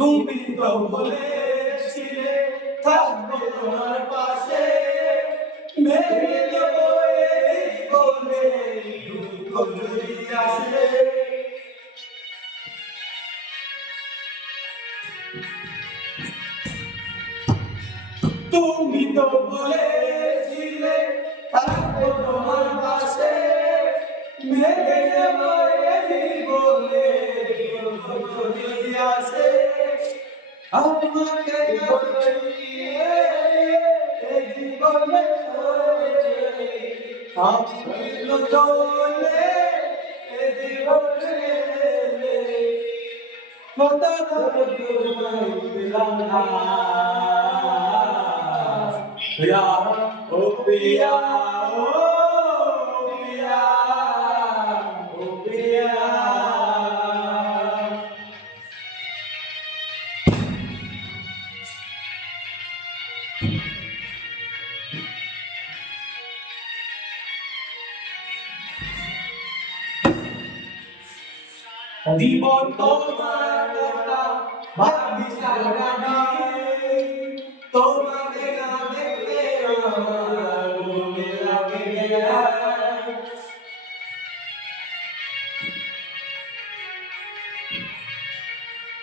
তুমি তো বলেছিলে থাকবো তোমার পাশে, মেনে নেবো এই জীবনে দুঃখ যদি আসে। তুমি তো বলেছিলে থাকবো তোমার পাশে, মেনে নেবো এই জীবনে দুঃখ যদি আসে। আমাকে এই জীবনে আপনি চলে এই জীবনে কত তোমায় পেলাম না পিয়া, ও পিয়া, ও পিয়া, ও পিয়া। জীবন তোমার কথা ভাবি সারাদিন, তোমাকে না দেখলে আমার মনে লাগে না।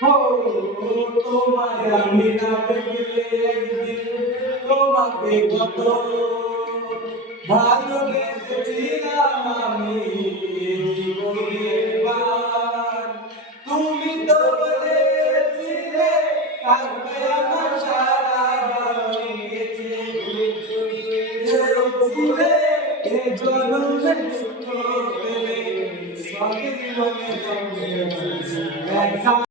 ও তোমায় আমি না দেখলে একদিন তোমাকে কত ভালোবেসেছিলাম আমি জীবনে একবার। তুমি তো বলেছিলে থাকবে আমার সারা জীবনে, এ জন্মে সুখ পেলে সঙ্গে জীবনে দেখা